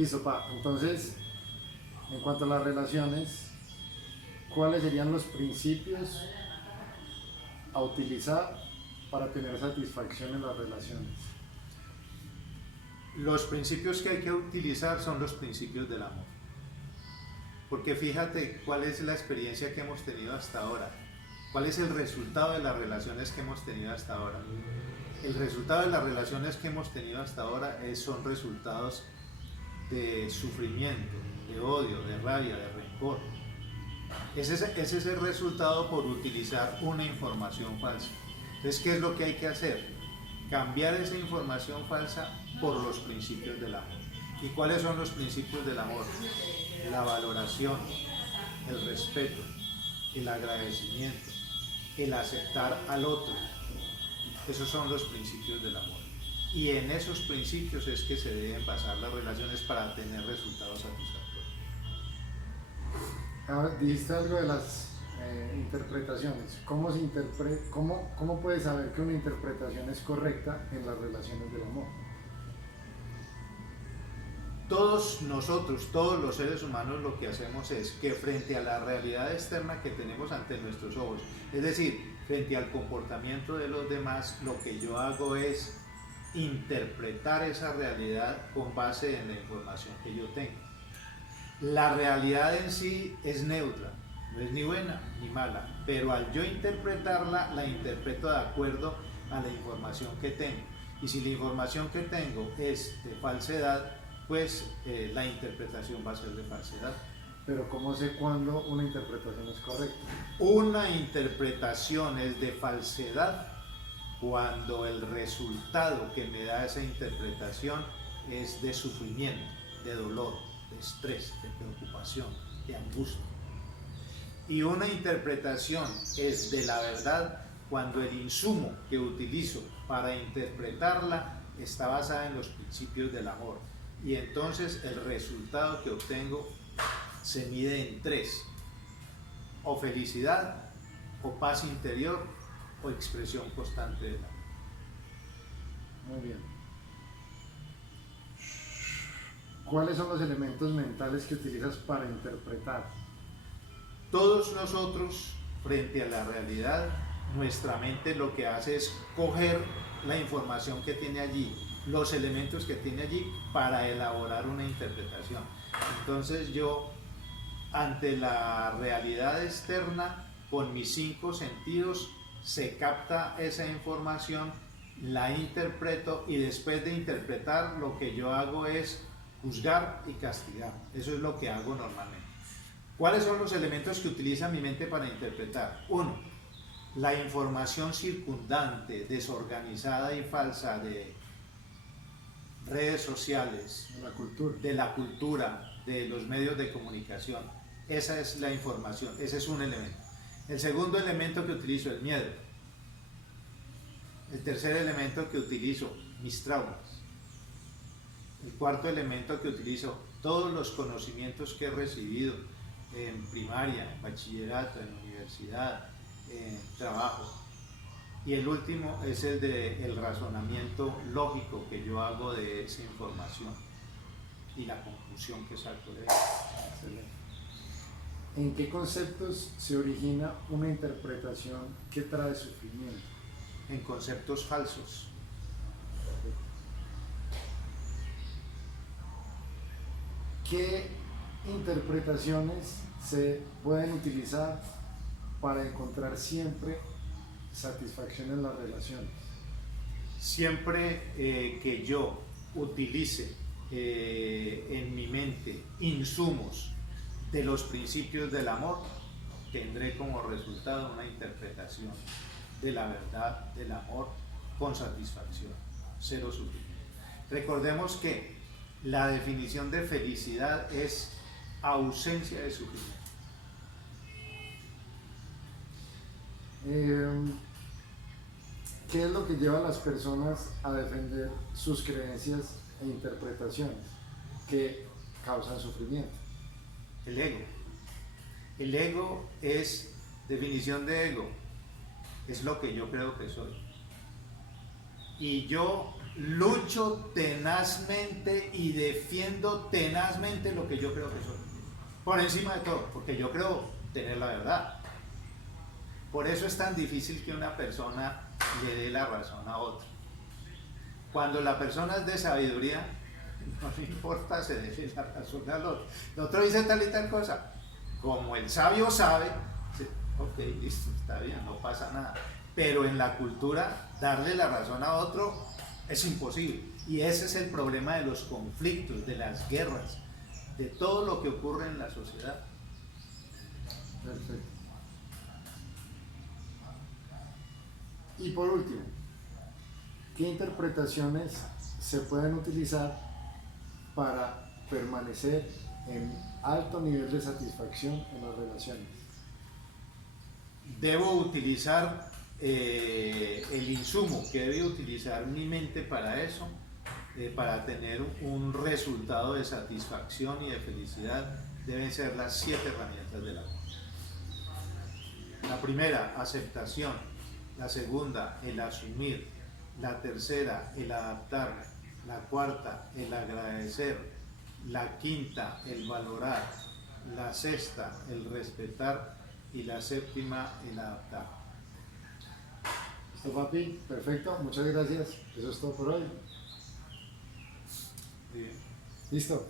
Listo, pa. Entonces, en cuanto a las relaciones, ¿cuáles serían los principios a utilizar para tener satisfacción en las relaciones? Los principios que hay que utilizar son los principios del amor. Porque fíjate cuál es la experiencia que hemos tenido hasta ahora. ¿Cuál es el resultado de las relaciones que hemos tenido hasta ahora? El resultado de las relaciones que hemos tenido hasta ahora son resultados de sufrimiento, de odio, de rabia, de rencor. Ese es el resultado por utilizar una información falsa. Entonces, ¿qué es lo que hay que hacer? Cambiar esa información falsa por los principios del amor. ¿Y cuáles son los principios del amor? La valoración, el respeto, el agradecimiento, el aceptar al otro. Esos son los principios del amor. Y en esos principios es que se deben basar las relaciones para tener resultados satisfactorios. Dijiste algo de las interpretaciones. ¿Cómo puedes saber que una interpretación es correcta en las relaciones del amor? Todos nosotros, todos los seres humanos, lo que hacemos es que frente a la realidad externa que tenemos ante nuestros ojos, es decir, frente al comportamiento de los demás, lo que yo hago es interpretar esa realidad con base en la información que yo tengo. La realidad en sí es neutra, no es ni buena ni mala, pero al yo interpretarla, la interpreto de acuerdo a la información que tengo. Y si la información que tengo es de falsedad, pues la interpretación va a ser de falsedad. Pero ¿cómo sé cuándo una interpretación es correcta? Una interpretación es de falsedad cuando el resultado que me da esa interpretación es de sufrimiento, de dolor, de estrés, de preocupación, de angustia. Y una interpretación es de la verdad cuando el insumo que utilizo para interpretarla está basada en los principios del amor. Y entonces el resultado que obtengo se mide en tres: o felicidad, o paz interior, o expresión constante del amor. Muy bien. ¿Cuáles son los elementos mentales que utilizas para interpretar? Todos nosotros, frente a la realidad, nuestra mente lo que hace es coger la información que tiene allí, los elementos que tiene allí, para elaborar una interpretación. Entonces yo, ante la realidad externa, con mis 5 sentidos, se capta esa información, la interpreto, y después de interpretar, lo que yo hago es juzgar y castigar. Eso es lo que hago normalmente. ¿Cuáles son los elementos que utiliza mi mente para interpretar? 1. La información circundante, desorganizada y falsa de redes sociales, de la cultura, de los medios de comunicación. Esa es la información, ese es un elemento. El segundo elemento que utilizo, el miedo. El tercer elemento que utilizo, mis traumas. El cuarto elemento que utilizo, todos los conocimientos que he recibido en primaria, en bachillerato, en universidad, en trabajo. Y el último es el razonamiento lógico que yo hago de esa información y la conclusión que saco de ella. Excelente. ¿En qué conceptos se origina una interpretación que trae sufrimiento? En conceptos falsos. ¿Qué interpretaciones se pueden utilizar para encontrar siempre satisfacción en las relaciones? Siempre que yo utilice en mi mente insumos de los principios del amor, tendré como resultado una interpretación de la verdad del amor con satisfacción, cero sufrimiento. Recordemos que la definición de felicidad es ausencia de sufrimiento. ¿Qué es lo que lleva a las personas a defender sus creencias e interpretaciones que causan sufrimiento? El ego. El ego es, definición de ego, es lo que yo creo que soy. Y yo lucho tenazmente y defiendo tenazmente lo que yo creo que soy. Por encima de todo, porque yo creo tener la verdad. Por eso es tan difícil que una persona le dé la razón a otra. Cuando la persona es de sabiduría, no le importa, se dé la razón al otro. El otro dice tal y tal cosa. Como el sabio sabe, ok, listo, está bien, no pasa nada. Pero en la cultura, darle la razón a otro es imposible. Y ese es el problema de los conflictos, de las guerras, de todo lo que ocurre en la sociedad. Perfecto. Y por último, ¿qué interpretaciones se pueden utilizar para permanecer en alto nivel de satisfacción en las relaciones? Debo utilizar el insumo que debe utilizar mi mente para eso, para tener un resultado de satisfacción y de felicidad, deben ser las 7 herramientas del amor. La primera, aceptación. La segunda, el asumir. La tercera, el adaptarme. La cuarta, el agradecer. La quinta, el valorar. La sexta, el respetar. Y la séptima, el adaptar. ¿Listo, papi? Perfecto, muchas gracias. Eso es todo por hoy. Bien. Listo.